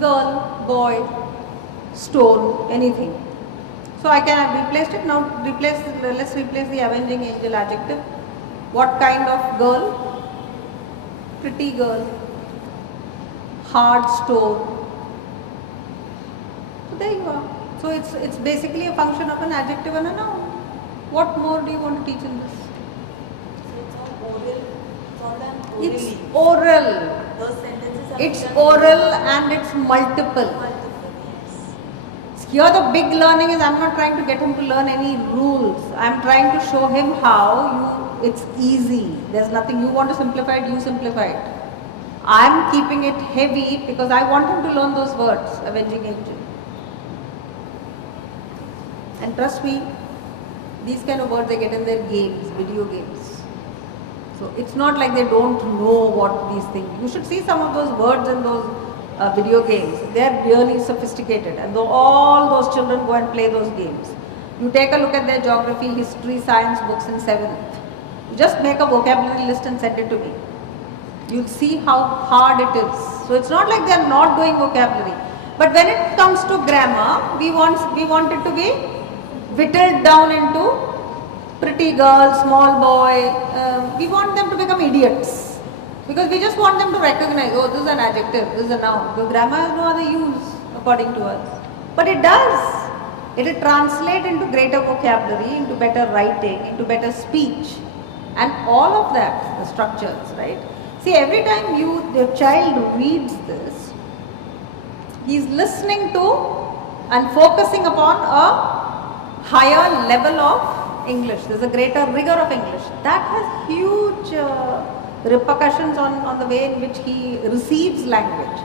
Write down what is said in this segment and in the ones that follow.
girl, boy, stone, anything. So I can have replaced it. Now let's replace the avenging angel adjective. What kind of girl? Pretty girl, hard stone. So there you are. So it's basically a function of an adjective and a noun. What more do you want to teach in this? It's oral. Those sentences are It's oral and it's multiple. Here the big learning is I'm not trying to get him to learn any rules. I'm trying to show him how it's easy. There's nothing, you want to simplify it, you simplify it. I'm keeping it heavy because I want him to learn those words, avenging angel. And trust me, these kind of words they get in their games, video games. So it's not like they don't know what these things. You should see some of those words in those video games. They are really sophisticated, and all those children go and play those games. You take a look at their geography, history, science books in 7th. You just make a vocabulary list and send it to me. You'll see how hard it is. So it's not like they are not doing vocabulary. But when it comes to grammar, we want it to be whittled down into pretty girl, small boy. We want them to become idiots. Because we just want them to recognize, oh, this is an adjective, this is a noun. Because grammar has no other use according to us. But it does. It will translate into greater vocabulary, into better writing, into better speech. And all of that, the structures, right? See, every time your child reads this, he is listening to and focusing upon a higher level of English. There is a greater rigor of English. That has huge repercussions on the way in which he receives language.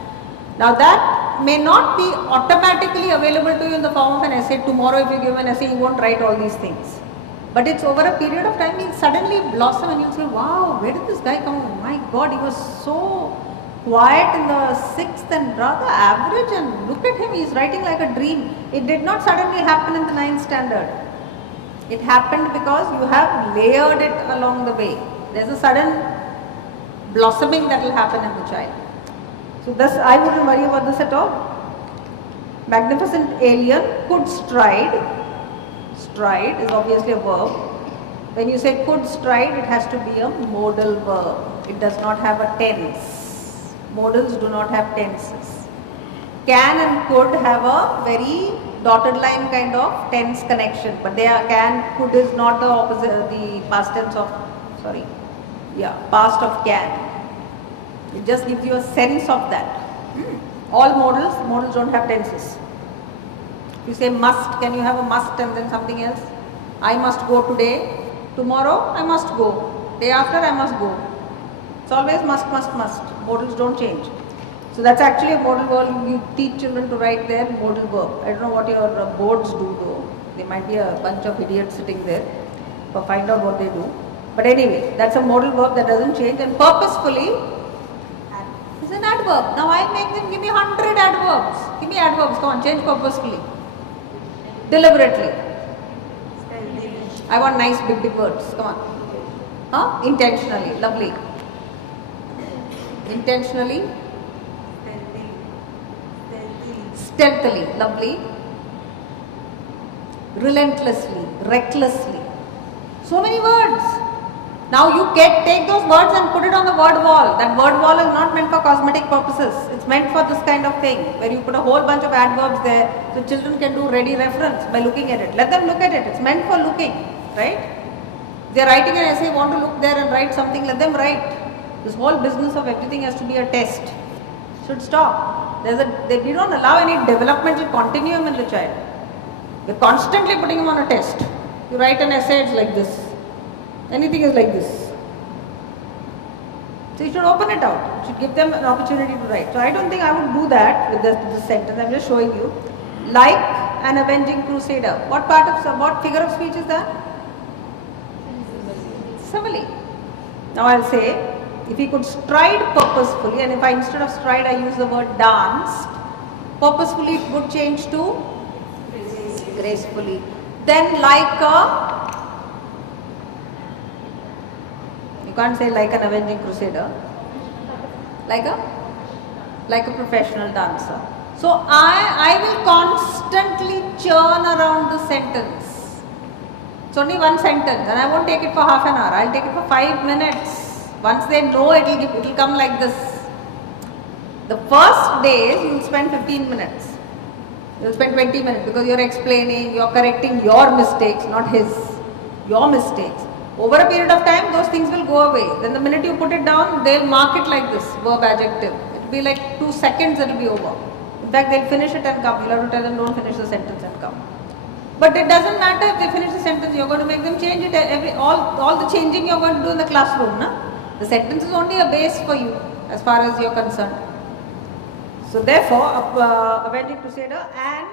Now that may not be automatically available to you in the form of an essay. Tomorrow if you give an essay, you won't write all these things. But it's over a period of time, he'll suddenly blossom and you'll say, wow, where did this guy come from? My God, he was so quiet in the 6th and rather average, and look at him, he's writing like a dream. It did not suddenly happen in the 9th standard. It happened because you have layered it along the way. There's a sudden blossoming that will happen in the child. So thus I wouldn't worry about this at all. Magnificent alien could stride. Stride is obviously a verb. When you say could stride, it has to be a modal verb. It does not have a tense. Modals do not have tenses. Can and could have a very dotted line kind of tense connection, but they are could is not the opposite, the past tense of, past of can. It just gives you a sense of that. All modals don't have tenses. You say must, can you have a must and then something else? I must go today, tomorrow I must go, day after I must go. It's always must. Modals don't change. So that's actually a modal verb. You teach children to write their modal verb. I don't know what your boards do though. There might be a bunch of idiots sitting there for find out what they do. But anyway, that's a modal verb that doesn't change, and purposefully is an adverb. Now I make them give me 100 adverbs. Give me adverbs, come on, change purposefully. Deliberately. I want nice big words, come on. Intentionally, lovely. Intentionally. Stealthily, lovely. Relentlessly, recklessly. So many words. Now you take those words and put it on the word wall. That word wall is not meant for cosmetic purposes. It's meant for this kind of thing, where you put a whole bunch of adverbs there, so children can do ready reference by looking at it. Let them look at it. It's meant for looking, right? They're writing an essay, want to look there and write something, let them write. This whole business of everything has to be a test. Should stop. We don't allow any developmental continuum in the child. We're constantly putting him on a test. You write an essay, it's like this. Anything is like this. So you should open it out. You should give them an opportunity to write. So I don't think I would do that with this sentence. I'm just showing you. Like an avenging crusader. What figure of speech is that? Simile. Now I'll say, if he could stride purposefully, and if I instead of stride I use the word danced, purposefully it would change to gracefully. Then like you can't say like an avenging crusader, like a professional dancer. So I will constantly churn around the sentence. It's only one sentence and I won't take it for half an hour. I'll take it for 5 minutes. Once they know it will come like this. The first days you will spend 15 minutes. You will spend 20 minutes because you are explaining, you are correcting your mistakes, not his. Your mistakes. Over a period of time, those things will go away. Then the minute you put it down, they'll mark it like this, verb, adjective. It will be like 2 seconds, it will be over. In fact, they'll finish it and come. You'll have to tell them, don't finish the sentence and come. But it doesn't matter if they finish the sentence, you're going to make them change it. All the changing you're going to do in the classroom. Na? The sentence is only a base for you as far as you're concerned. So therefore, avenging crusader and